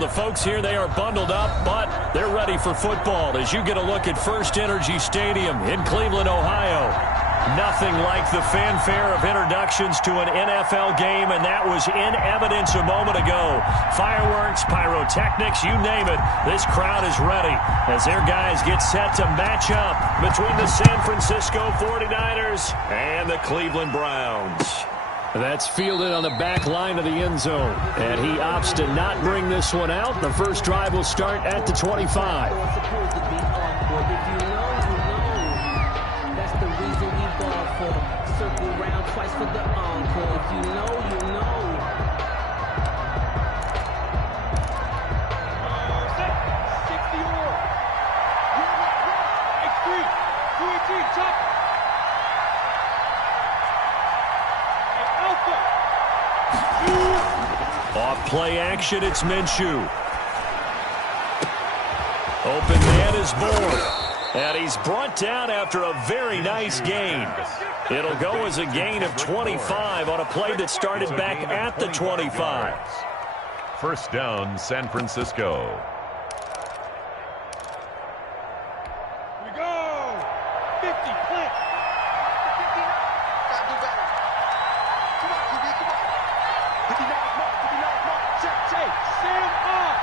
the folks here, they are bundled up, but they're ready for football as you get a look at First Energy Stadium in Cleveland, Ohio. Nothing like the fanfare of introductions to an NFL game, and that was in evidence a moment ago. Fireworks, pyrotechnics, you name it, this crowd is ready as their guys get set to match up between the San Francisco 49ers and the Cleveland Browns. That's fielded on the back line of the end zone, and he opts to not bring this one out. The first drive will start at the 25. Circle around twice for the encore. If you know, you know. Off play action, it's Minshew. Open man is Bourne. And he's brought down after a very nice gain. It'll go as a gain of 25 on a play that started back at the 25. First down, San Francisco. We go! 50, click! 59. Gotta do better. Come on, QB, come on. 59, mark, 59, mark. Check, stand up!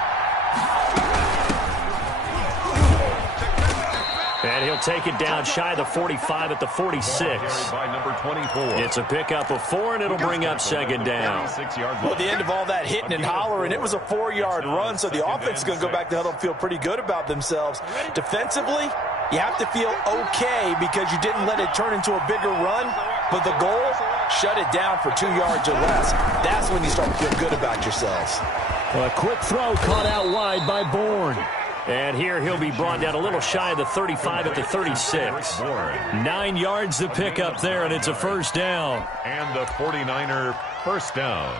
And he'll take it down shy of the 45 at the 46. By number 24. It's a pickup of 4, and it'll bring up second down. Well, at the end of all that hitting and hollering, it was a 4-yard run, so the offense is going to go back to huddle and feel pretty good about themselves. Defensively, you have to feel okay because you didn't let it turn into a bigger run, but the goal, shut it down for 2 yards or less. That's when you start to feel good about yourselves. A quick throw caught out wide by Bourne. And here he'll be brought down a little shy of the 35 at the 36. 9 yards to pick up there, and it's a first down. And the 49er first down.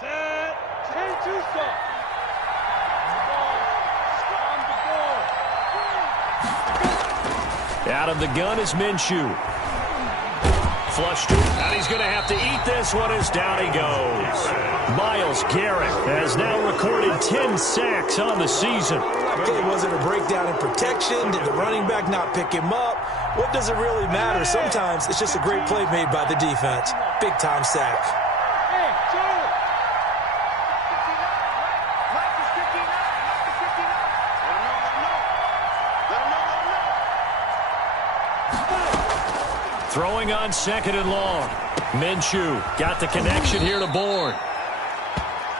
Set, 10-2 stop. Out of the gun is Minshew. Flushed, and he's going to have to eat this one as down he goes. Myles Garrett has now recorded 10 sacks on the season. Okay, was it a breakdown in protection? Did the running back not pick him up? What does it really matter? Sometimes it's just a great play made by the defense. Big-time sack. Hey, Charlie! 59, right to 59, right to 59. Let him know. Throwing on second and long. Minshew got the connection here to Bourne.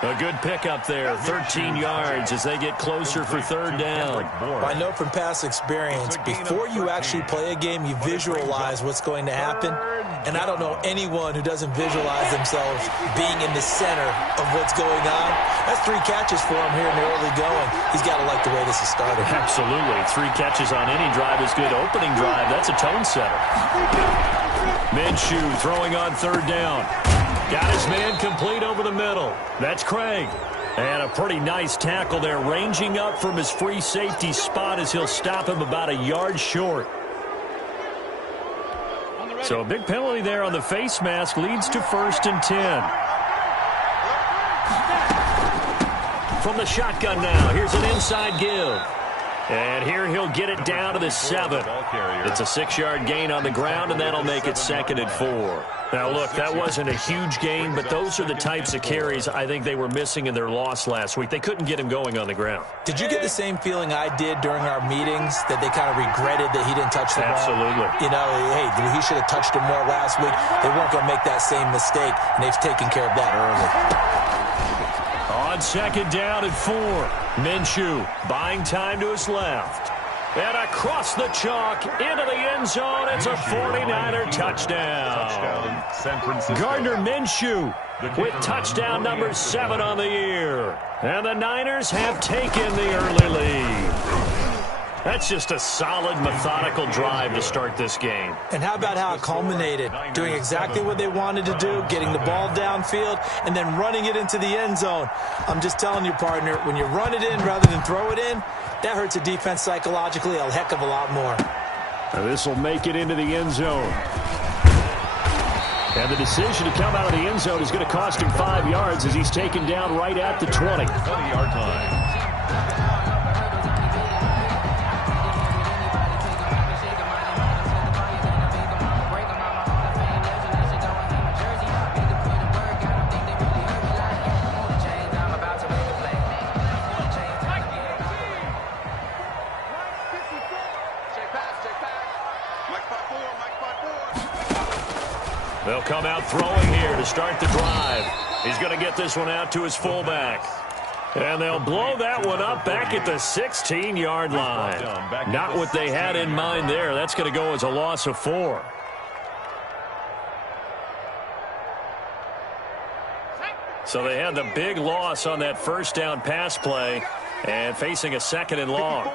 A good pickup there, 13 yards as they get closer for third down. I know from past experience, before you actually play a game, you visualize what's going to happen. And I don't know anyone who doesn't visualize themselves being in the center of what's going on. That's 3 catches for him here in the early going. He's got to like the way this is started. Absolutely. 3 catches on any drive is good. Opening drive, that's a tone setter. Minshew throwing on third down. Got his man complete over the middle. That's Craig. And a pretty nice tackle there, ranging up from his free safety spot as he'll stop him about a yard short. So a big penalty there on the face mask leads to 1st and 10. From the shotgun now, here's an inside give. And here he'll get it down to the 7. It's a 6-yard gain on the ground, and that'll make it 2nd and 4. Now, look, that wasn't a huge gain, but those are the types of carries I think they were missing in their loss last week. They couldn't get him going on the ground. Did you get the same feeling I did during our meetings, that they kind of regretted that he didn't touch the ball? Absolutely. You know, hey, he should have touched him more last week. They weren't going to make that same mistake, and they've taken care of that early. On second down and 4, Minshew buying time to his left. And across the chalk into the end zone, it's a 49er touchdown. San Francisco. Gardner Minshew with touchdown number 7 on the year. And the Niners have taken the early lead. That's just a solid, methodical drive to start this game. And how about how it culminated? Doing exactly what they wanted to do, getting the ball downfield, and then running it into the end zone. I'm just telling you, partner, when you run it in rather than throw it in, that hurts a defense psychologically a heck of a lot more. This will make it into the end zone. And the decision to come out of the end zone is going to cost him 5 yards as he's taken down right at the 20. 20-yard line. They'll come out throwing here to start the drive. He's going to get this one out to his fullback. And they'll blow that one up back at the 16-yard line. Not what they had in mind there. That's going to go as a loss of 4. So they had the big loss on that first down pass play and facing a 2nd and long.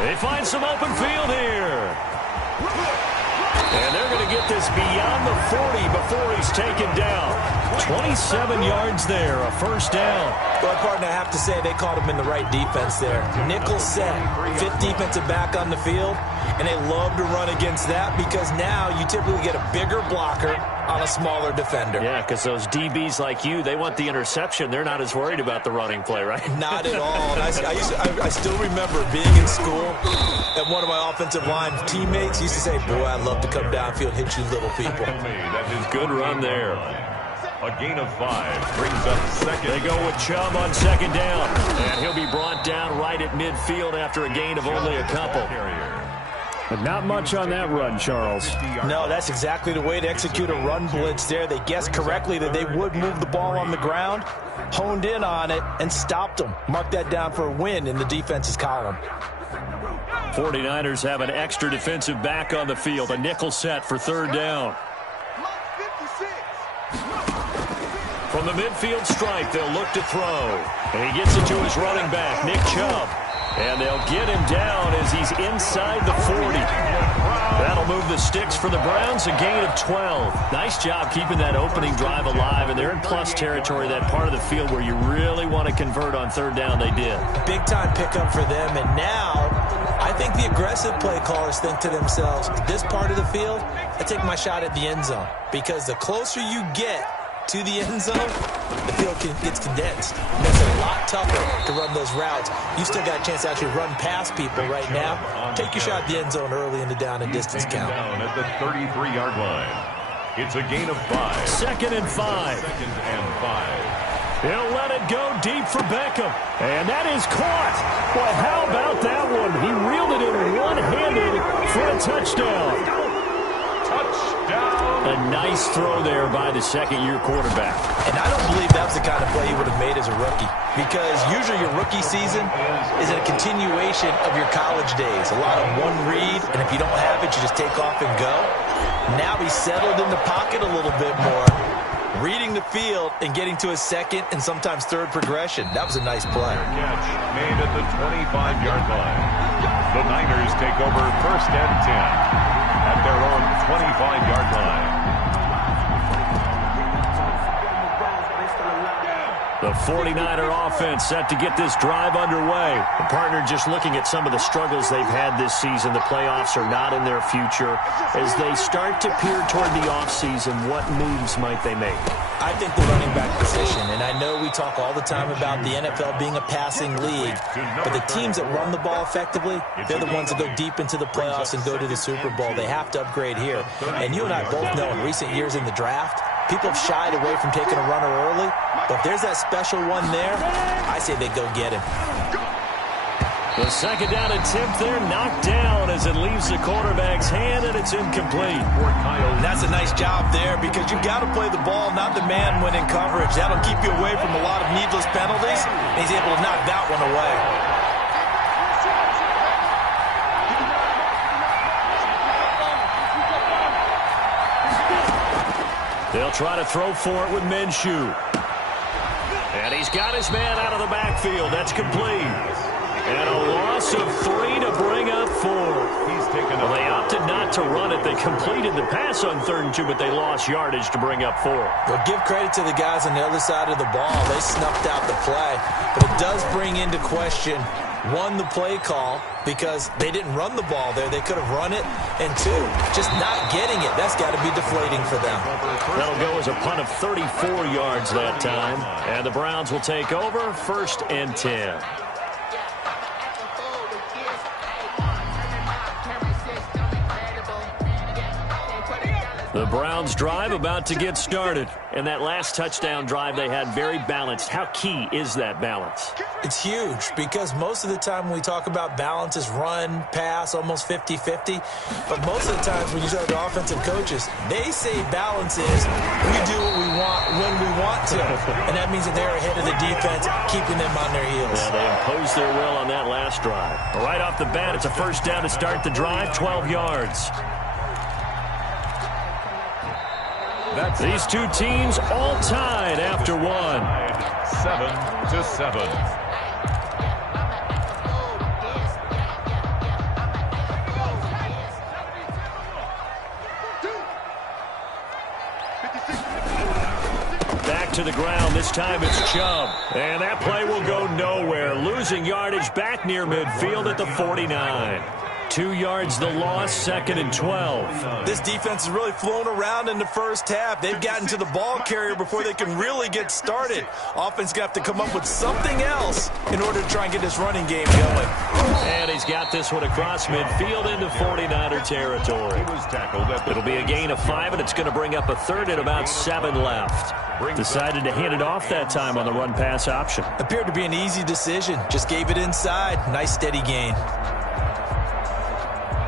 They find some open field here. And they're going to get this beyond the 40 before he's taken down. 27 yards there, a first down. Well, partner, I have to say they called him in the right defense there. Nickel set, 5th defensive back on the field, and they love to run against that because now you typically get a bigger blocker on a smaller defender. Yeah, because those DBs like you, they want the interception. They're not as worried about the running play, right? Not at all. And I still remember being in school, and one of my offensive line teammates used to say, boy, I'd love to come downfield, hit you little people. That is Good run there. A gain of 5 brings up second. They go with Chubb on 2nd down. And he'll be brought down right at midfield after a gain of only a couple. But not much on that run, Charles. No, that's exactly the way to execute a run blitz there. They guessed correctly that they would move the ball on the ground, honed in on it, and stopped them. Mark that down for a win in the defense's column. 49ers have an extra defensive back on the field. A nickel set for 3rd down. From the midfield stripe, they'll look to throw. And he gets it to his running back, Nick Chubb. And they'll get him down as he's inside the 40. That'll move the sticks for the Browns, a gain of 12. Nice job keeping that opening drive alive, and they're in plus territory, that part of the field where you really want to convert on 3rd down. They did. Big-time pickup for them, and now I think the aggressive play callers think to themselves, this part of the field, I take my shot at the end zone, because the closer you get to the end zone, the field gets condensed. It makes it a lot tougher to run those routes. You still got a chance to actually run past people right now. Take your shot at the end zone early in the down and distance count. Down at the 33-yard line. It's a gain of 5. 2nd and 5. 2nd and 5. He'll let it go deep for Beckham. And that is caught. Boy, how about that one? He reeled it in one-handed for a touchdown. A nice throw there by the 2nd-year quarterback. And I don't believe that was the kind of play he would have made as a rookie, because usually your rookie season is a continuation of your college days. A lot of one read, and if you don't have it, you just take off and go. Now he's settled in the pocket a little bit more, reading the field and getting to his 2nd and sometimes 3rd progression. That was a nice play. Catch made at the 25-yard line. The Niners take over 1st and 10 at their own 25-yard line. The 49er offense set to get this drive underway. The partner just looking at some of the struggles they've had this season. The playoffs are not in their future. As they start to peer toward the offseason, what moves might they make? I think the running back position, and I know we talk all the time about the NFL being a passing league, but the teams that run the ball effectively, they're the ones that go deep into the playoffs and go to the Super Bowl. They have to upgrade here. And you and I both know in recent years in the draft, people have shied away from taking a runner early, but if there's that special one there, I say they go get him. The 2nd down attempt there knocked down as it leaves the quarterback's hand, and it's incomplete. That's a nice job there, because you've got to play the ball, not the man when in coverage. That'll keep you away from a lot of needless penalties, and he's able to knock that one away. They'll try to throw for it with Minshew. And he's got his man out of the backfield. That's complete. And a loss of 3 to bring up 4. Well, they opted not to run it. They completed the pass on 3rd and 2, but they lost yardage to bring up 4. Well, give credit to the guys on the other side of the ball. They snuffed out the play. But it does bring into question One, the play call, because they didn't run the ball there. They could have run it. And two, just not getting it. That's got to be deflating for them. That'll go as a punt of 34 yards that time. And the Browns will take over 1st and 10. The Browns drive about to get started. And that last touchdown drive they had very balanced. How key is that balance? It's huge because most of the time when we talk about balance is run, pass, almost 50-50. But most of the times when you talk to offensive coaches, they say balance is we do what we want when we want to. And that means that they're ahead of the defense, keeping them on their heels. Yeah, they imposed their will on that last drive. Right off the bat, it's a first down to start the drive, 12 yards. These two teams all tied after one. 7-7. Back to the ground. This time it's Chubb. And that play will go nowhere. Losing yardage back near midfield at the 49. 2 yards the loss, 2nd and 12. This defense has really flown around in the first half. They've gotten to the ball carrier before they can really get started. Offense got to come up with something else in order to try and get this running game going. And he's got this one across midfield into 49er territory. It'll be a gain of 5, and it's going to bring up a third and about 7 left. Decided to hand it off that time on the run-pass option. Appeared to be an easy decision. Just gave it inside. Nice steady gain.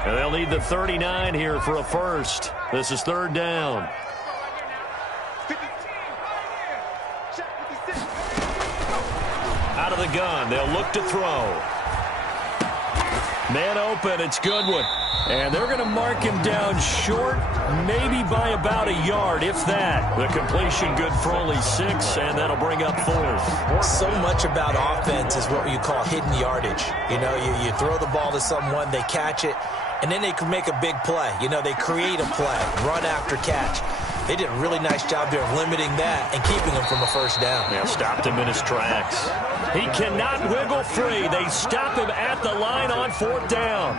And they'll need the 39 here for a first. This is 3rd down. Out of the gun, they'll look to throw. Man open, it's Goodwin. And they're going to mark him down short, maybe by about a yard, if that. The completion good for only 6, and that'll bring up 4th. So much about offense is what you call hidden yardage. You know, you throw the ball to someone, they catch it, and then they can make a big play. You know, they create a play, run after catch. They did a really nice job there of limiting that and keeping him from a first down. Yeah, stopped him in his tracks. He cannot wiggle free. They stop him at the line on 4th down.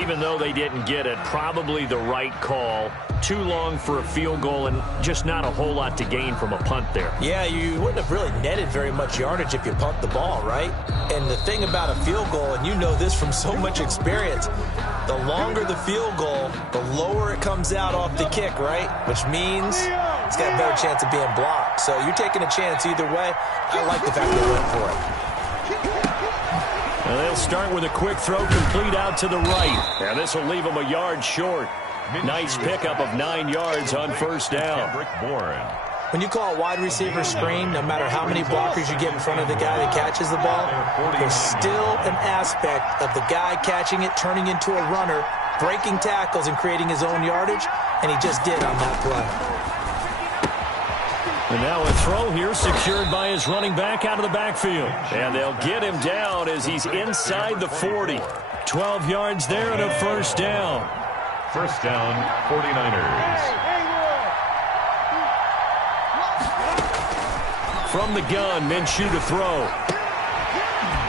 Even though they didn't get it, probably the right call. Too long for a field goal and just not a whole lot to gain from a punt there. Yeah, you wouldn't have really netted very much yardage if you punt the ball, right? And the thing about a field goal, and you know this from so much experience, the longer the field goal, the lower it comes out off the kick, right? Which means it's got a better chance of being blocked. So you're taking a chance either way. I like the fact they went for it. They'll start with a quick throw complete out to the right. And this will leave them a yard short. Nice pickup of 9 yards on first down. When you call a wide receiver screen, no matter how many blockers you get in front of the guy that catches the ball, there's still an aspect of the guy catching it, turning into a runner, breaking tackles and creating his own yardage, and he just did on that play. And now a throw here secured by his running back out of the backfield. And they'll get him down as he's inside the 40. 12 yards there and a first down. First down, 49ers. From the gun, Minshew to throw.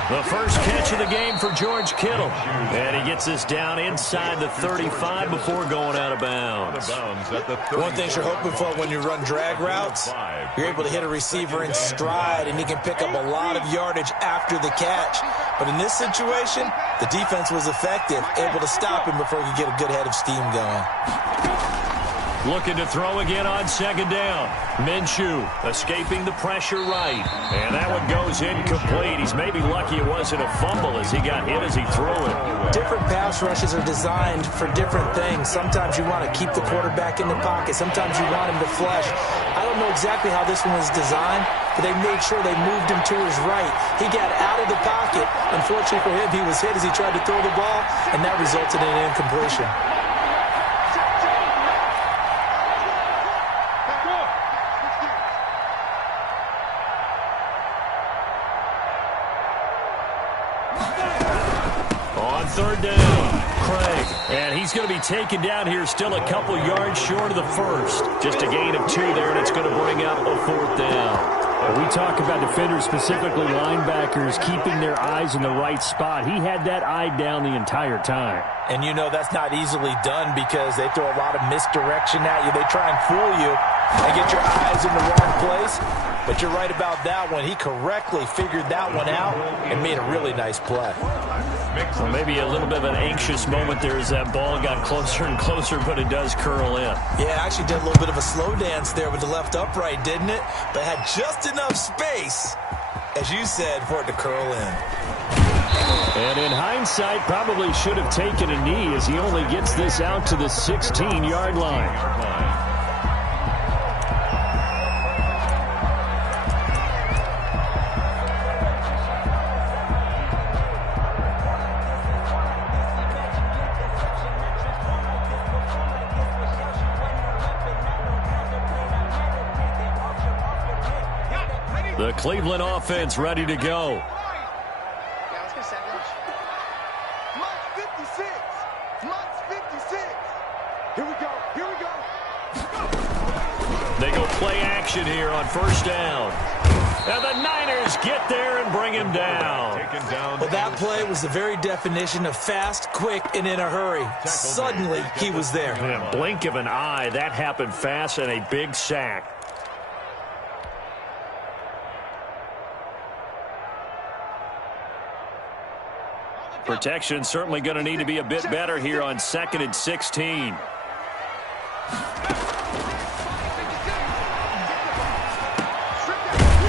The first catch of the game for George Kittle. And he gets this down inside the 35 before going out of bounds. One thing you're hoping for when you run drag routes, you're able to hit a receiver in stride, and he can pick up a lot of yardage after the catch. But in this situation, the defense was effective, able to stop him before he could get a good head of steam going. Looking to throw again on 2nd down. Minshew escaping the pressure right. And that one goes incomplete. He's maybe lucky it wasn't a fumble as he got hit as he threw it. Different pass rushes are designed for different things. Sometimes you want to keep the quarterback in the pocket. Sometimes you want him to flush. I don't know exactly how this one was designed, but they made sure they moved him to his right. He got out of the pocket. Unfortunately for him, he was hit as he tried to throw the ball, and that resulted in an incompletion. On 3rd down, Craig. And he's going to be taken down here still a couple yards short of the first. Just a gain of 2 there, and it's going to bring up a 4th down. We talk about defenders, specifically linebackers, keeping their eyes in the right spot. He had that eye down the entire time. And you know that's not easily done because they throw a lot of misdirection at you. They try and fool you and get your eyes in the wrong place. But you're right about that one. He correctly figured that one out and made a really nice play. Well, maybe a little bit of an anxious moment there as that ball got closer and closer, but it does curl in. Yeah, actually did a little bit of a slow dance there with the left upright, didn't it? But had just enough space, as you said, for it to curl in. And in hindsight, probably should have taken a knee as he only gets this out to the 16-yard line. The Cleveland offense ready to go. Yeah, let's get set rush. Lunch 56. Lunch 56. Here we go. Here we go. They go play action here on first down. And the Niners get there and bring him down. Well, that play was the very definition of fast, quick, and in a hurry. Suddenly, he was there. In a blink of an eye, that happened fast and a big sack. Protection certainly going to need to be a bit better here on 2nd and 16.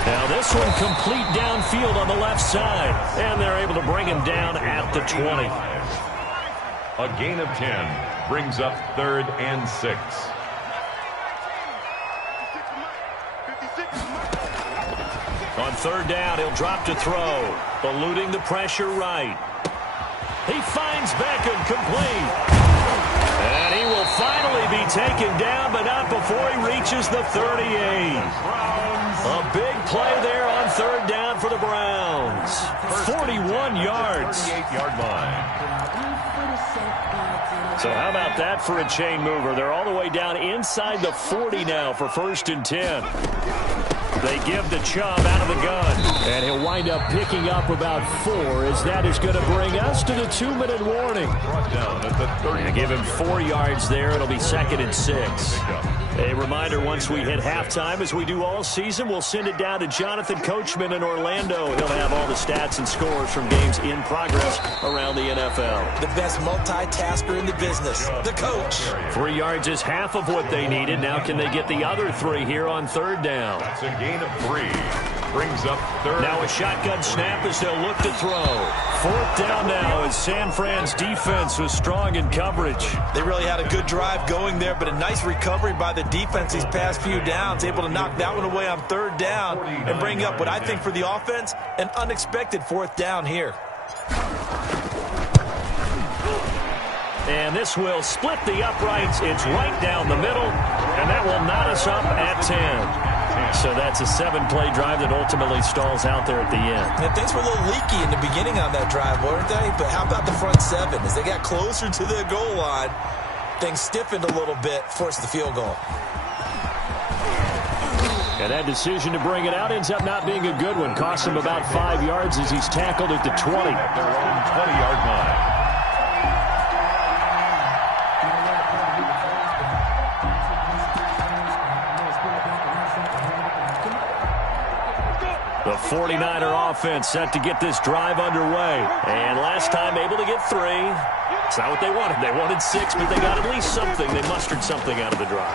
Now this one complete downfield on the left side. And they're able to bring him down at the 20. A gain of 10 brings up 3rd and 6. On 3rd down, he'll drop to throw. Eluding the pressure right. He finds Beckham complete. And he will finally be taken down, but not before he reaches the 38. A big play there on 3rd down for the Browns. 41 yards. 38-yard line. So how about that for a chain mover? They're all the way down inside the 40 now for 1st and 10. They give the Chubb out of the gun. And he'll wind up picking up about 4 as that is going to bring us to the 2-minute warning. Brought down at the 30. And give him 4 yards there. It'll be 2nd and 6. A reminder, once we hit halftime, as we do all season, we'll send it down to Jonathan Coachman in Orlando. He'll have all the stats and scores from games in progress around the NFL. The best multitasker in the business, the coach. 3 yards is half of what they needed. Now can they get the other 3 here on 3rd down? That's a gain of 3. Brings up 3rd. Now a shotgun snap as they'll look to throw. 4th down now as San Fran's defense was strong in coverage. They really had a good drive going there, but a nice recovery by the defense these past few downs, able to knock that one away on 3rd down and bring up what I think for the offense, an unexpected 4th down here. And this will split the uprights. It's right down the middle, and that will knot us up at 10. So that's a 7-play drive that ultimately stalls out there at the end. And things were a little leaky in the beginning on that drive, weren't they? But how about the front 7? As they got closer to the goal line, things stiffened a little bit, forced the field goal. And that decision to bring it out ends up not being a good one. Costs him about 5 yards as he's tackled at the 20. At their own 20-yard line. The 49er offense set to get this drive underway. And last time able to get 3. It's not what they wanted. They wanted 6, but they got at least something. They mustered something out of the drive.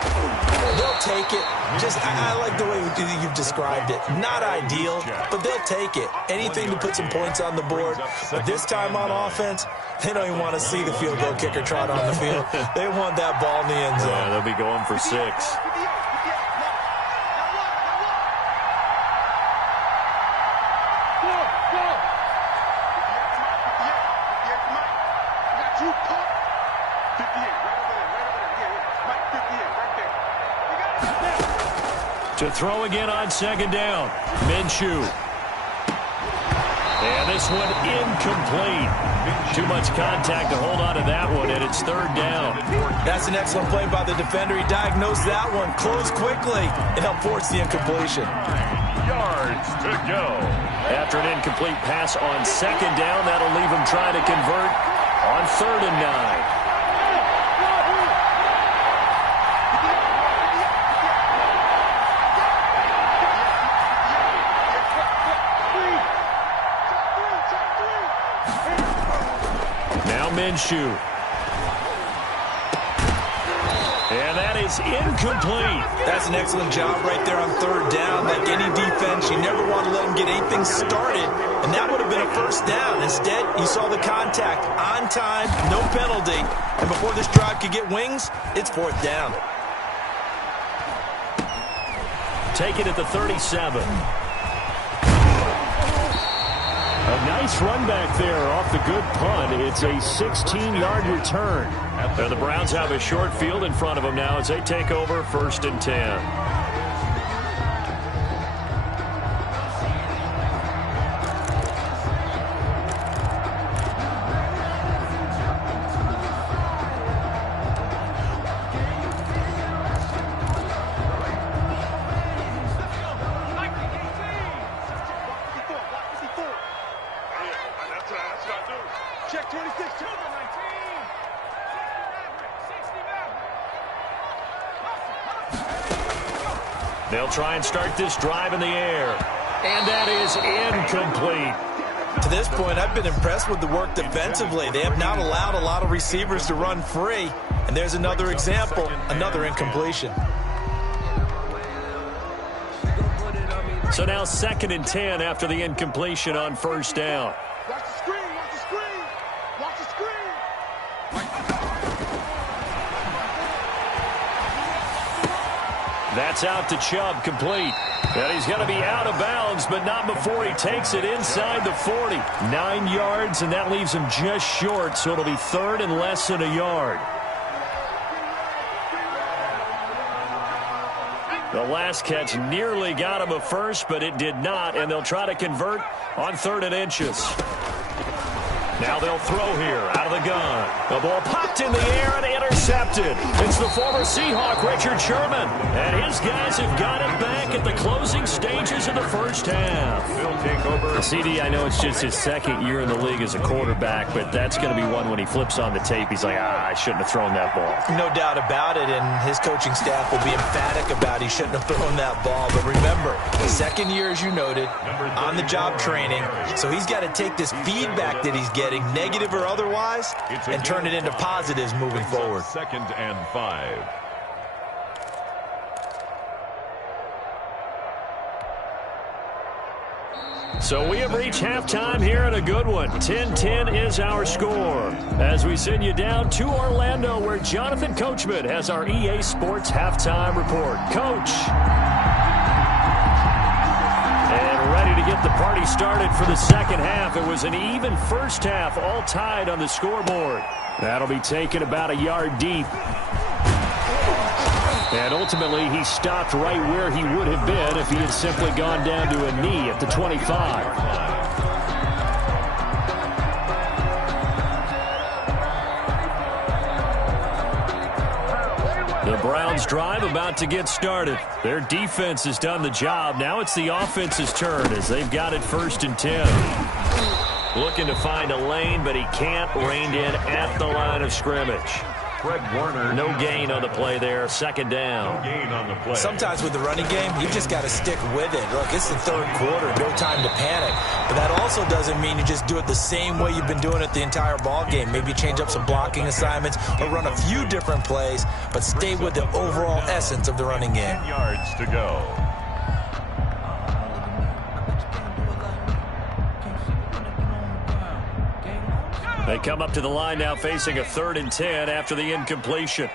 They'll take it. I like the way you've described it. Not ideal, but they'll take it. Anything to put some points on the board. But this time on offense, they don't even want to see the field goal kicker trot on the field. They want that ball in the end zone. Yeah, they'll be going for 6. To throw again on 2nd down. Minshew. And this one incomplete. Too much contact to hold on to that one, and it's 3rd down. That's an excellent play by the defender. He diagnosed that one, closed quickly, and helped force the incompletion. yards to go. After an incomplete pass on second down, that'll leave him trying to convert on 3rd and 9. Now Minshew. And that is incomplete. That's an excellent job right there on 3rd down. Like any defense, you never want to let them get anything started, and that would have been a 1st down. Instead, you saw the contact on time, no penalty, and before this drive could get wings, it's 4th down. Take it at the 37. A nice run back there off the good punt. It's a 16-yard return. And the Browns have a short field in front of them now as they take over 1st and 10. Check 26, check 19. They'll try and start this drive in the air. And that is incomplete. To this point, I've been impressed with the work defensively. They have not allowed a lot of receivers to run free. And there's another example, another incompletion. So now 2nd and 10 after the incompletion on 1st down. Watch the screen, watch the screen. Watch the screen. That's out to Chubb, complete. And he's going to be out of bounds, but not before he takes it inside the 40. 9 yards, and that leaves him just short, so it'll be 3rd and less than a yard. The last catch nearly got him a first, but it did not, and they'll try to convert on 3rd and inches. Now they'll throw here out of the gun. The ball popped in the air and intercepted. It's the former Seahawk, Richard Sherman. And his guys have got it back at the closing stages of the 1st half. Will take over. CD, I know it's just his 2nd year in the league as a quarterback, but that's going to be one when he flips on the tape. He's like, I shouldn't have thrown that ball. No doubt about it, and his coaching staff will be emphatic about he shouldn't have thrown that ball. But remember, the 2nd year, as you noted, on-the-job training, so he's got to take this feedback that he's getting, negative or otherwise, and turn it into positives moving forward. 2nd and 5. So we have reached halftime here in a good one. 10-10 is our score. As we send you down to Orlando, where Jonathan Coachman has our EA Sports halftime report. Coach. And ready to get the party started for the 2nd half. It was an even 1st half, all tied on the scoreboard. That'll be taken about a yard deep. And ultimately, he stopped right where he would have been if he had simply gone down to a knee at the 25. The Browns drive about to get started. Their defense has done the job. Now it's the offense's turn as they've got it 1st and 10. Looking to find a lane, but he can't. Reined in at the line of scrimmage. Fred Warner. No gain on the play there. 2nd down. No gain on the play. Sometimes with the running game, you just got to stick with it. Look, it's the 3rd quarter. No time to panic. But that also doesn't mean you just do it the same way you've been doing it the entire ball game. Maybe change up some blocking assignments or run a few different plays, but stay with the overall essence of the running game. 10 yards to go. They come up to the line now facing a 3rd and 10 after the incompletion.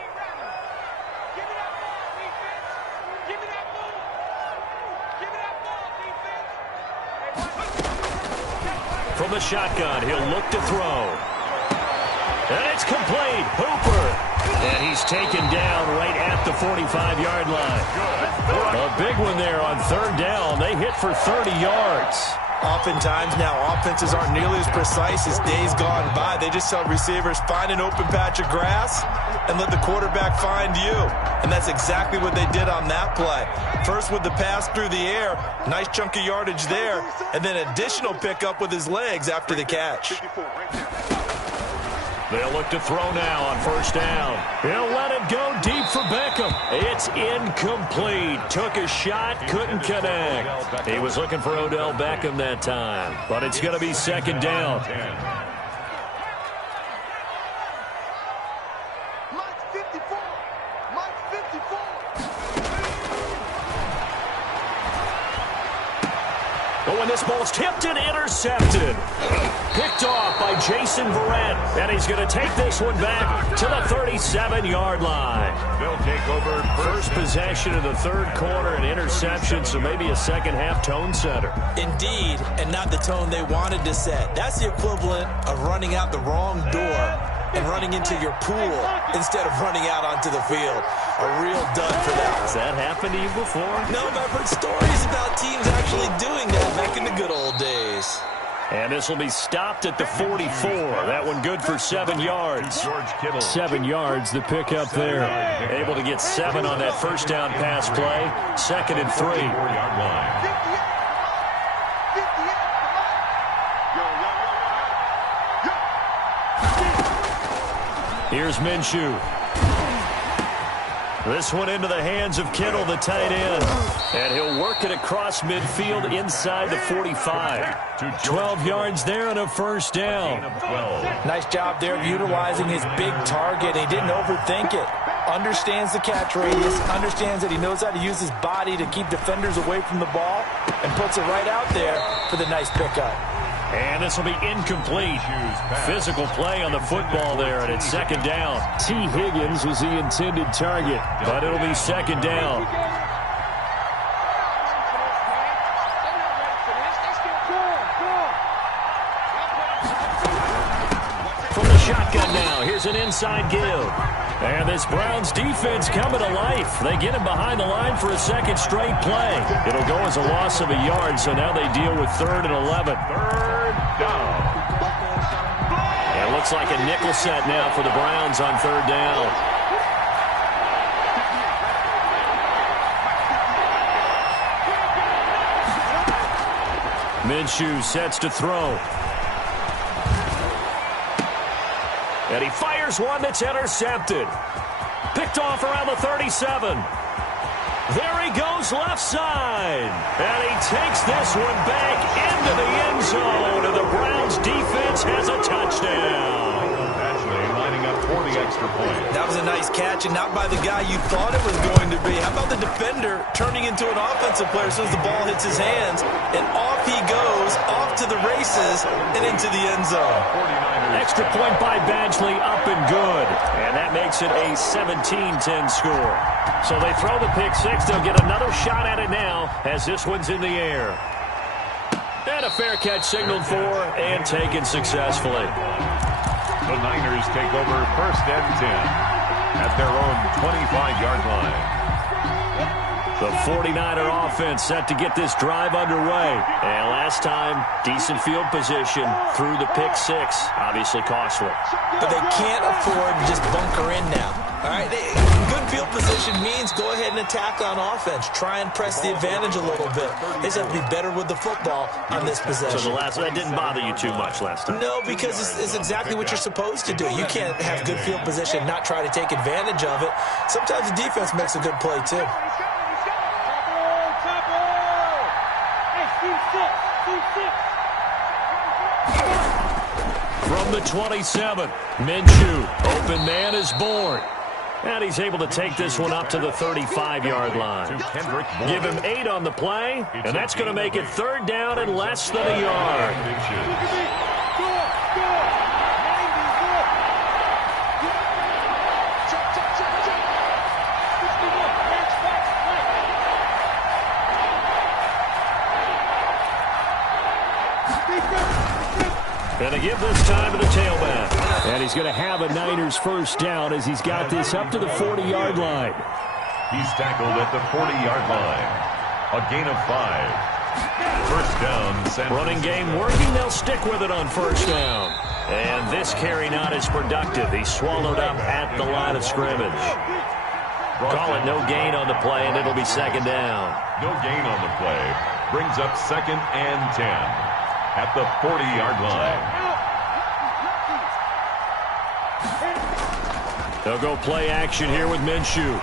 From the shotgun, he'll look to throw. And it's complete. Hooper. And he's taken down right at the 45-yard line. A big one there on 3rd down. They hit for 30 yards. Oftentimes now, offenses aren't nearly as precise as days gone by. They just tell receivers, find an open patch of grass and let the quarterback find you. And that's exactly what they did on that play. First with the pass through the air, nice chunk of yardage there, and then additional pickup with his legs after the catch. They'll look to throw now on first down. He'll let it go deep for Beckham. It's incomplete. Took a shot, couldn't connect. He was looking for Odell Beckham that time, but it's going to be second down. Mike 54. Mike 54. But when this ball's tipped and intercepted. Picked off by Jason Verrett. And he's going to take this one back to the 37-yard line. They'll take over First possession of the third quarter, an interception, so maybe a second-half tone setter. Indeed, and not the tone they wanted to set. That's the equivalent of running out the wrong door and running into your pool instead of running out onto the field. A real dud for that. Has that happened to you before? No, but I've heard stories about teams actually doing that back in the good old days. And this will be stopped at the 44. That one good for 7 yards. 7 yards, the pickup there. Able to get 7 on that first down pass play. Second and 3. 4-yard line. 58. Here's Minshew. This one into the hands of Kittle, the tight end. And he'll work it across midfield inside the 45. 12 yards there and a first down. Nice job there of utilizing his big target. He didn't overthink it. Understands the catch radius. Understands that he knows how to use his body to keep defenders away from the ball. And puts it right out there for the nice pickup. And this will be incomplete. Physical play on the football there, and it's second down. T. Higgins was the intended target, but it'll be second down. From the shotgun now, here's an inside give. And this Browns defense coming to life. They get him behind the line for a second straight play. It'll go as a loss of a yard, so now they deal with 3rd and 11. Third down. And it looks like a nickel set now for the Browns on 3rd down. Minshew sets to throw. And he fires one that's intercepted. Picked off around the 37. There he goes left side. And he takes this one back into the end zone. And the Browns defense has a touchdown. Actually lining up for the extra point. That was a nice catch, and not by the guy you thought it was going to be. How about the defender turning into an offensive player as soon as the ball hits his hands, and off he goes, off to the races, and into the end zone. Extra point by Badgley, up and good. And that makes it a 17-10 score. So they throw the pick six. They'll get another shot at it now as this one's in the air. And a fair catch signaled for and taken successfully. The Niners take over 1st and 10 at their own 25-yard line. The 49er offense set to get this drive underway. And last time, decent field position through the pick six. Obviously costly. But they can't afford to just bunker in now. All right, good field position means go ahead and attack on offense. Try and press the advantage a little bit. They just have to be better with the football on this possession. So that didn't bother you too much last time? No, because it's exactly what you're supposed to do. You can't have good field position, not try to take advantage of it. Sometimes the defense makes a good play, too. From the 27, Minshew, open man is born. And he's able to take this one up to the 35-yard line. Give him 8 on the play, and that's going to make it 3rd down and less than a yard. And they give this time to the tailback. And he's going to have a Niners first down as he's got this up to the 40-yard line. He's tackled at the 40-yard line. A gain of 5. First down, running game working. They'll stick with it on first down. And this carry not as productive. He's swallowed up at the line of scrimmage. Call it no gain on the play, and it'll be second down. No gain on the play. Brings up second and 10 at the 40-yard line. They'll go play action here with Minshew.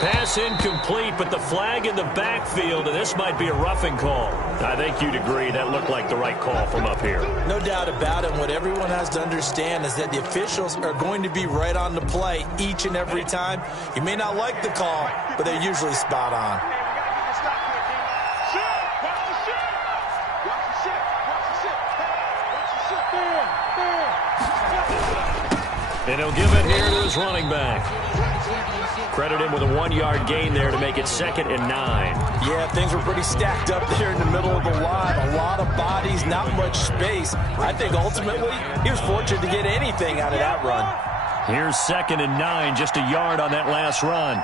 Pass incomplete, but the flag in the backfield, and this might be a roughing call. I think you'd agree that looked like the right call from up here. No doubt about it. What everyone has to understand is that the officials are going to be right on the play each and every time. You may not like the call, but they're usually spot on. And he'll give it here to his running back. Credit him with a 1-yard gain there to make it second and 9. Yeah, things were pretty stacked up there in the middle of the line. A lot of bodies, not much space. I think ultimately he was fortunate to get anything out of that run. Here's second and 9, just a yard on that last run.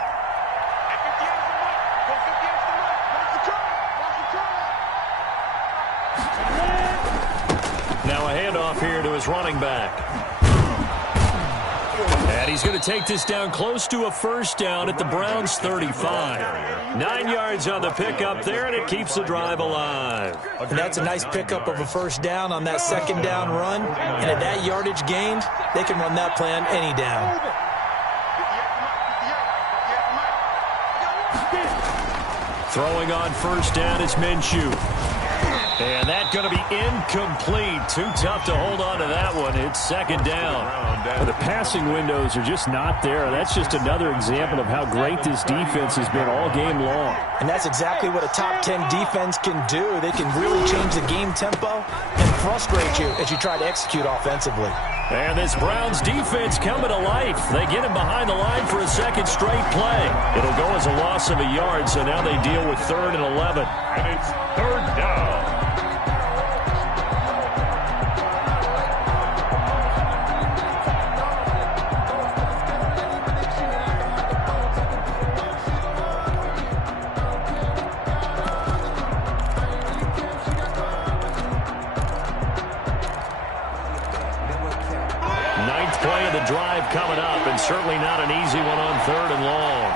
Now a handoff here to his running back. And he's going to take this down close to a first down at the Browns' 35. 9 yards on the pickup there, and it keeps the drive alive. And that's a nice pickup of a first down on that second down run. And at that yardage gained, they can run that play on any down. Throwing on first down is Minshew. And that's going to be incomplete. Too tough to hold on to that one. It's second down. The passing windows are just not there. That's just another example of how great this defense has been all game long. And that's exactly what a top 10 defense can do. They can really change the game tempo and frustrate you as you try to execute offensively. And this Browns defense coming to life. They get him behind the line for a second straight play. It'll go as a loss of a yard, so now they deal with 3rd and 11. And it's 3rd down. Play of the drive coming up, and certainly not an easy one on 3rd and long.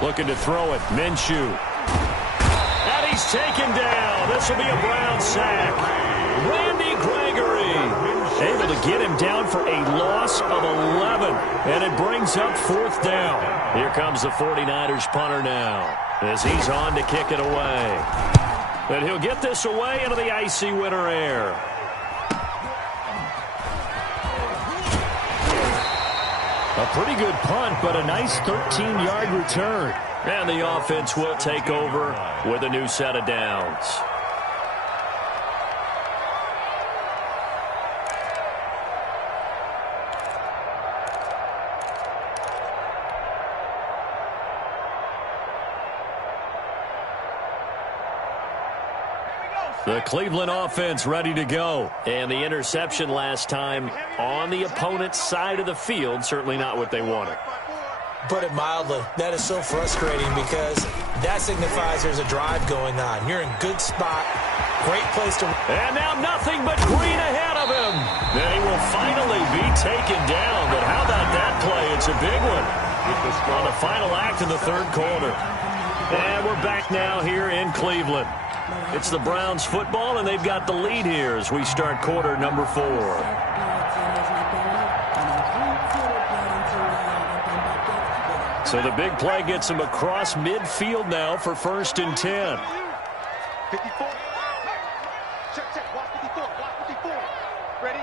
Looking to throw it, Minshew. And he's taken down. This will be a Brown sack. Randy Gregory able to get him down for a loss of 11, and it brings up 4th down. Here comes the 49ers punter now as he's on to kick it away. And he'll get this away into the icy winter air. A pretty good punt, but a nice 13-yard return. And the offense will take over with a new set of downs. The Cleveland offense ready to go. And the interception last time on the opponent's side of the field, certainly not what they wanted. Put it mildly, that is so frustrating because that signifies there's a drive going on. You're in good spot, great place to... And now nothing but green ahead of him. Then he will finally be taken down. But how about that play? It's a big one. On the final act of the 3rd quarter. And we're back now here in Cleveland. It's the Browns football, and they've got the lead here as we start quarter number 4. So the big play gets him across midfield now for 1st and 10. 54. Check. Watch 54. Watch 54. Ready?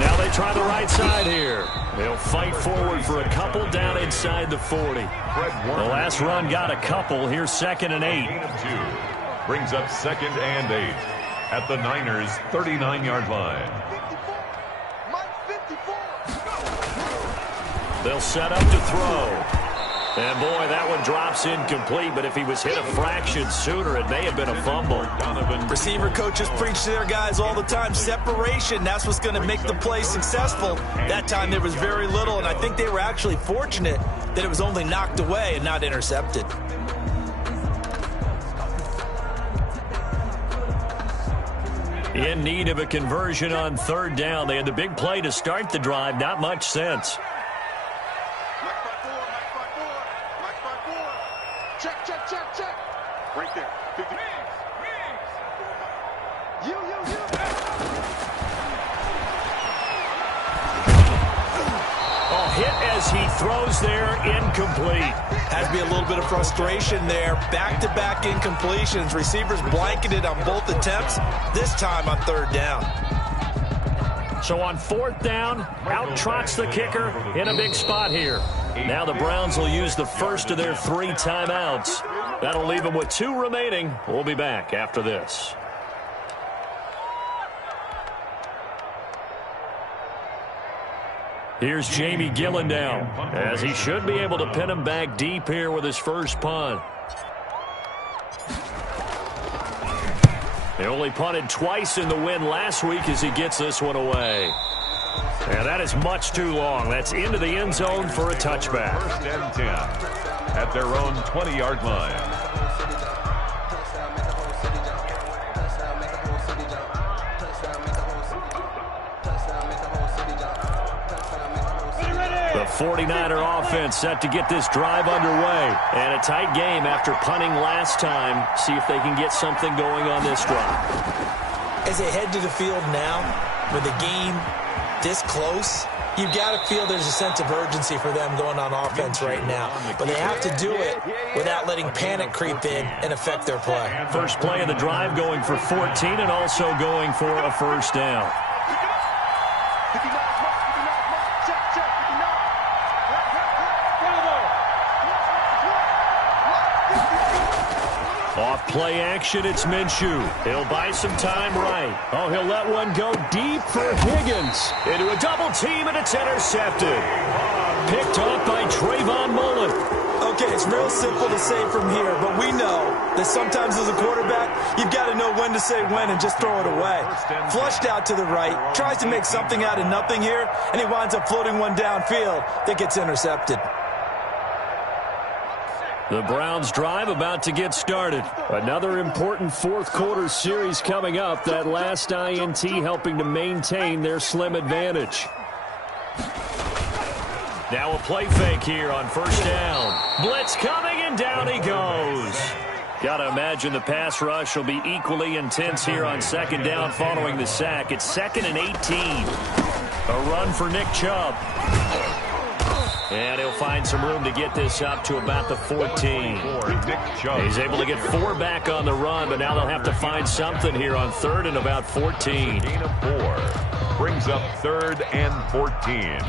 Now they try the right side here. They'll fight forward for a couple down inside the 40. The last run got a couple. Here's 2nd and 8. Gain of 2. Brings up 2nd and 8 at the Niners' 39-yard line. They'll set up to throw. And, boy, that one drops incomplete, but if he was hit a fraction sooner, it may have been a fumble. Receiver coaches preach to their guys all the time. Separation, that's what's going to make the play successful. That time there was very little, and I think they were actually fortunate that it was only knocked away and not intercepted. In need of a conversion on third down. They had the big play to start the drive. Not much sense. Check. Right there. 50. You. Oh, hit as he throws there, incomplete. Has to be a little bit of frustration there. Back-to-back incompletions. Receivers blanketed on both attempts, this time on third down. So on fourth down, out trots the kicker in a big spot here. Now the Browns will use the first of their 3 timeouts. That'll leave them with 2 remaining. We'll be back after this. Here's Jamie Gillen down, as he should be able to pin him back deep here with his first punt. He only punted twice in the win last week as he gets this one away. And that is much too long. That's into the end zone for a touchback. First and 10 at their own 20-yard line. The 49er offense set to get this drive underway. And a tight game after punting last time. See if they can get something going on this drive. As they head to the field now, with the game this close, you've got to feel there's a sense of urgency for them going on offense right now. But they have to do it without letting panic creep in and affect their play. First play of the drive going for 14 and also going for a first down. Off play action, it's Minshew. He'll buy some time right. Oh, he'll let one go deep for Higgins. Into a double team, and it's intercepted. Picked off by Trayvon Mullen. Okay, it's real simple to say from here, but we know that sometimes as a quarterback, you've got to know when to say when and just throw it away. Flushed out to the right, tries to make something out of nothing here, and he winds up floating one downfield that gets intercepted. The Browns drive about to get started. Another important fourth quarter series coming up. That last INT helping to maintain their slim advantage. Now a play fake here on first down. Blitz coming and down he goes. Got to imagine the pass rush will be equally intense here on second down following the sack. It's 2nd and 18. A run for Nick Chubb. And he'll find some room to get this up to about the 14. He's able to get 4 back on the run, but now they'll have to find something here on 3rd and about 14. Gain of 4 brings up 3rd and 14.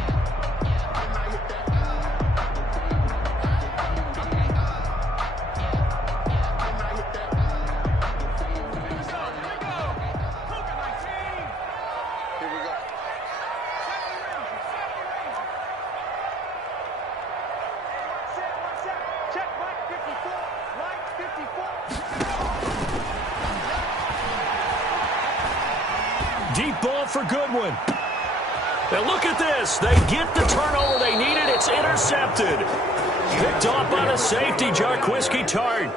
Deep ball for Goodwin. Now look at this. They get the turnover they needed. It's intercepted. Picked off by the safety, Jarquiski Tart.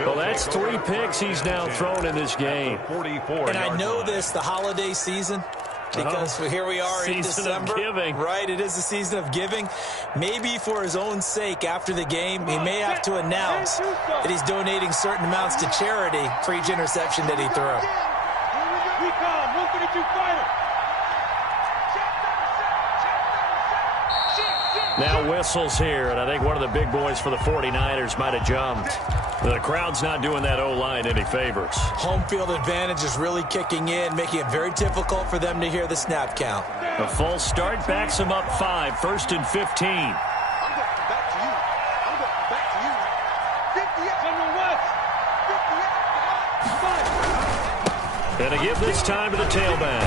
Well, that's 3 picks he's now thrown in this game. And I know this, the holiday season, because here we are in December. Right, it is the season of giving. Maybe for his own sake after the game, he may have to announce that he's donating certain amounts to charity for each interception that he threw. Now whistles here, and I think one of the big boys for the 49ers might have jumped. The crowd's not doing that O-line any favors. Home field advantage is really kicking in, making it very difficult for them to hear the snap count. A false start backs them up 5, 1st and 15. And to give this time to the tailback.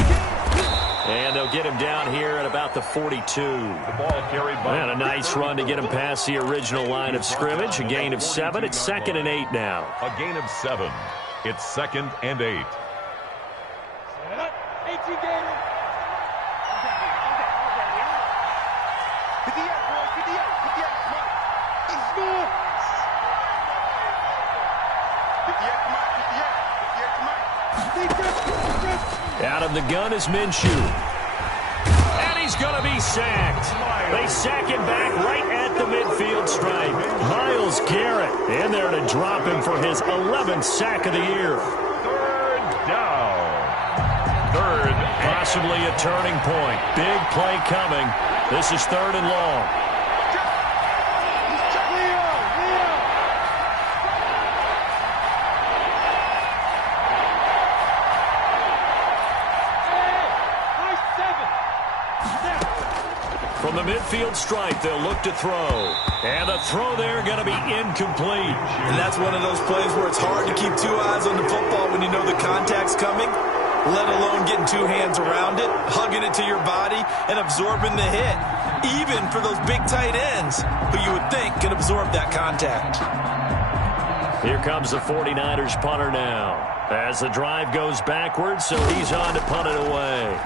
And they'll get him down here at about the 42. The ball carried by. And a nice run to get him past the original line of scrimmage. A gain of 7. It's 2nd and 8 now. A gain of 7. It's 2nd and 8. 18 Gators. 58, boys, 58, 58, come on. Let's go. 58, come on, 58, 58, come on. Out of the gun is Minshew. And he's going to be sacked. They sack him back right at the midfield stripe. Myles Garrett in there to drop him for his 11th sack of the year. 3rd down. 3rd. Possibly a turning point. Big play coming. This is 3rd and long. From the midfield stripe, they'll look to throw. And the throw there going to be incomplete. And that's one of those plays where it's hard to keep 2 eyes on the football when you know the contact's coming, let alone getting 2 hands around it, hugging it to your body, and absorbing the hit. Even for those big tight ends who you would think can absorb that contact. Here comes the 49ers punter now. As the drive goes backwards, so he's on to punt it away.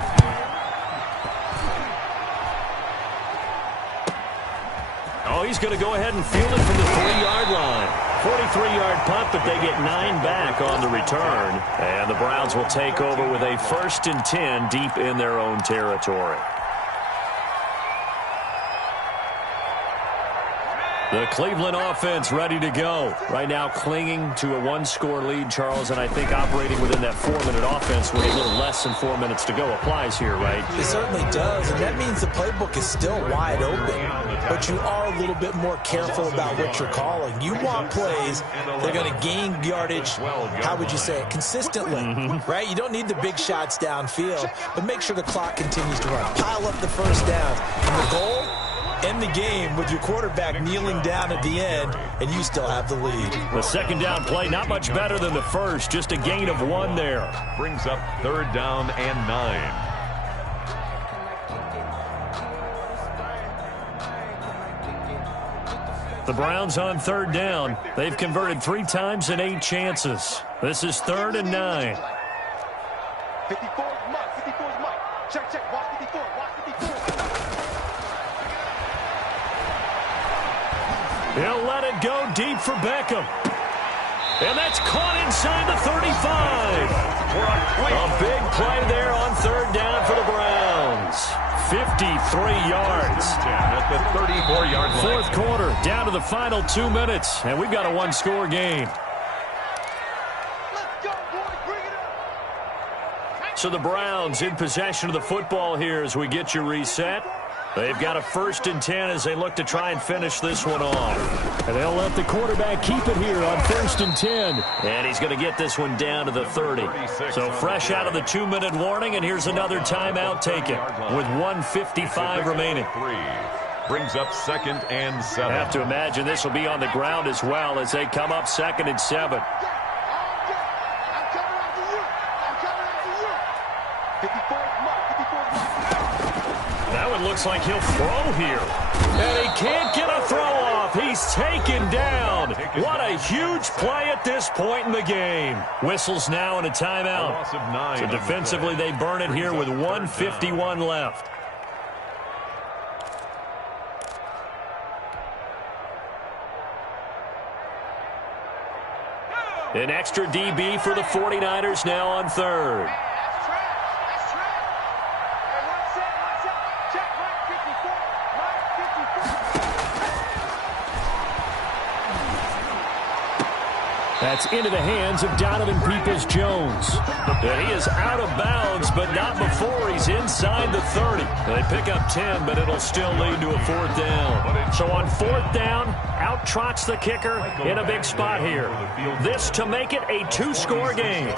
Oh, he's going to go ahead and field it from the 3-yard line. 43-yard punt, but they get 9 back on the return. And the Browns will take over with a 1st and 10 deep in their own territory. The Cleveland offense ready to go. Right now clinging to a 1-score lead, Charles, and I think operating within that 4-minute offense with a little less than 4 minutes to go applies here, right? It certainly does, and that means the playbook is still wide open. But you are a little bit more careful about what you're calling. You want plays that are going to gain yardage, how would you say it, consistently, right? You don't need the big shots downfield, but make sure the clock continues to run. Pile up the first downs. And the goal? End the game with your quarterback kneeling down at the end, and you still have the lead. The 2nd down play, not much better than the first, just a gain of 1 there. Brings up 3rd down and 9. The Browns on 3rd down. They've converted 3 times in 8 chances. This is 3rd and 9. 54 is Mike, 54 is Mike. Check, check, watch 54, watch 54. He'll let it go deep for Beckham. And that's caught inside the 35. A big play there on 3rd down for the Browns. 53 yards. At the 34-yard line. 4th quarter, down to the final 2 minutes. And we've got a 1-score game. Let's go, boys, bring it up. So the Browns in possession of the football here as we get you reset. They've got a 1st and 10 as they look to try and finish this one off. And they'll let the quarterback keep it here on 1st and 10. And he's going to get this one down to the 30. So fresh out of the 2-minute warning, and here's another timeout taken with 1:55 remaining. Brings up 2nd and 7. I have to imagine this will be on the ground as well as they come up 2nd and 7. I'm coming after you. I'm coming after you. 54 is Mike, 54 is Mike. That one looks like he'll throw here. And he can't get a throw off. He's taken down. What a huge play at this point in the game. Whistles now and a timeout. So defensively they burn it here with 1:51 left. An extra DB for the 49ers now on 3rd. That's into the hands of Donovan Peoples-Jones. And he is out of bounds, but not before he's inside the 30. They pick up 10, but it'll still lead to a 4th down. So on 4th down, out trots the kicker in a big spot here. This to make it a 2-score game.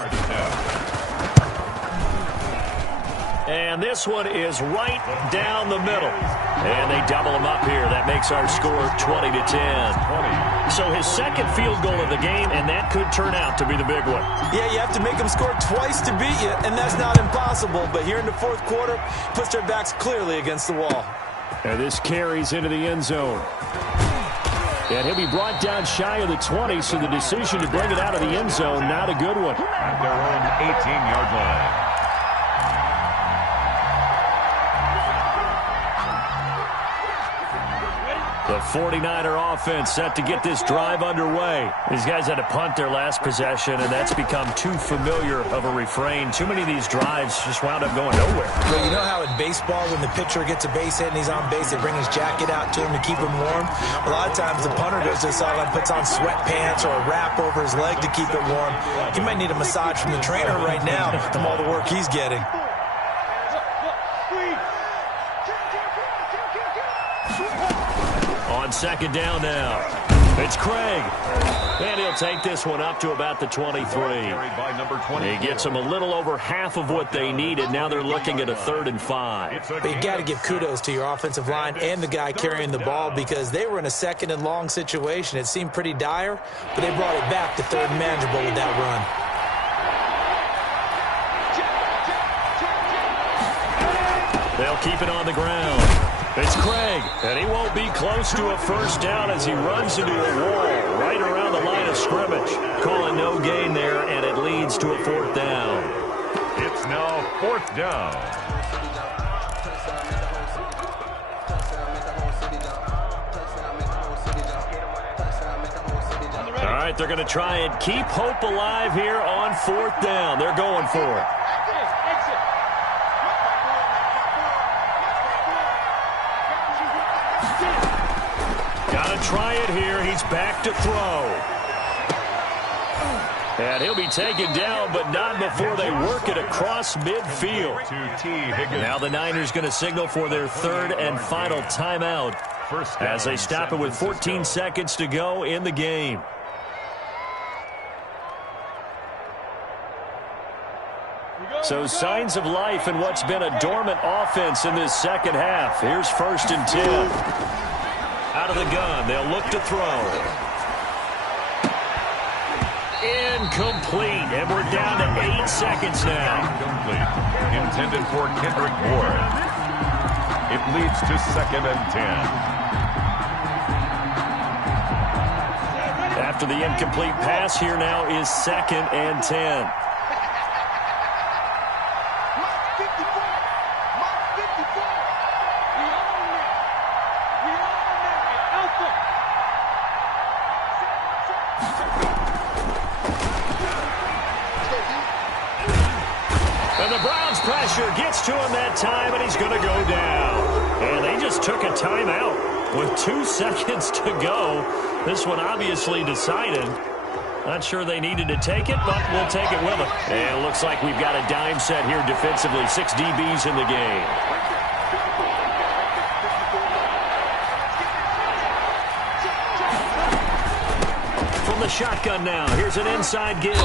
And this one is right down the middle. And they double him up here. That makes our score 20-10. So his second field goal of the game, and that could turn out to be the big one. Yeah, you have to make them score twice to beat you, and that's not impossible. But here in the fourth quarter, puts their backs clearly against the wall. And this carries into the end zone. And he'll be brought down shy of the 20, so the decision to bring it out of the end zone, not a good one. At their own 18-yard line. The 49er offense set to get this drive underway. These guys had to punt their last possession, and that's become too familiar of a refrain. Too many of these drives just wound up going nowhere. Well, you know how in baseball, when the pitcher gets a base hit and he's on base, they bring his jacket out to him to keep him warm? A lot of times the punter goes to the sideline, puts on sweatpants or a wrap over his leg to keep it warm. He might need a massage from the trainer right now from all the work he's getting. On second down now, it's Craig. And he'll take this one up to about the 23. He gets them a little over half of what they needed. Now they're looking at a 3rd and 5. But you got to give kudos to your offensive line and the guy carrying the ball, because they were in a 2nd and long situation. It seemed pretty dire, but they brought it back to 3rd and manageable with that run. They'll keep it on the ground. It's Craig, and he won't be close to a first down as he runs into a wall right around the line of scrimmage. Calling no gain there, and it leads to a 4th down. It's now 4th down. All right, they're going to try and keep hope alive here on 4th down. They're going for it. Try it here. He's back to throw. And he'll be taken down, but not before they work it across midfield. Now the Niners going to signal for their 3rd and final timeout as they stop it with 14 seconds to go in the game. So signs of life in what's been a dormant offense in this second half. Here's 1st and 10. Out of the gun, they'll look to throw. Incomplete, and we're down to 8 seconds now. Incomplete. Intended for Kendrick Ward. It leads to 2nd and 10. After the incomplete pass, here now is 2nd and 10. Gets to him that time, and he's going to go down. And they just took a timeout with 2 seconds to go. This one obviously decided. Not sure they needed to take it, but we'll take it with them. And it looks like we've got a dime set here defensively. 6 DBs in the game. From the shotgun now, here's an inside give.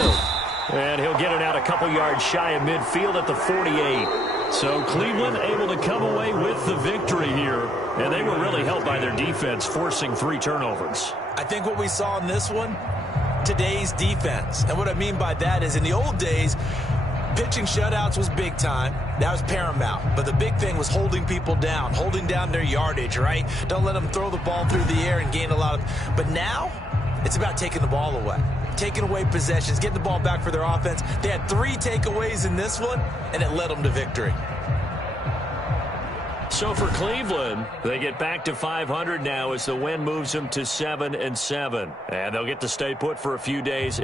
And he'll get it out a couple yards shy of midfield at the 48. So Cleveland able to come away with the victory here. And they were really helped by their defense, forcing 3 turnovers. I think what we saw in this one, today's defense. And what I mean by that is in the old days, pitching shutouts was big time. That was paramount. But the big thing was holding people down, holding down their yardage, right? Don't let them throw the ball through the air and gain a lot of... But now, it's about taking the ball away. Taking away possessions, getting the ball back for their offense. They had 3 takeaways in this one, and it led them to victory. So for Cleveland, they get back to 500 now as the win moves them to 7-7. And they'll get to stay put for a few days.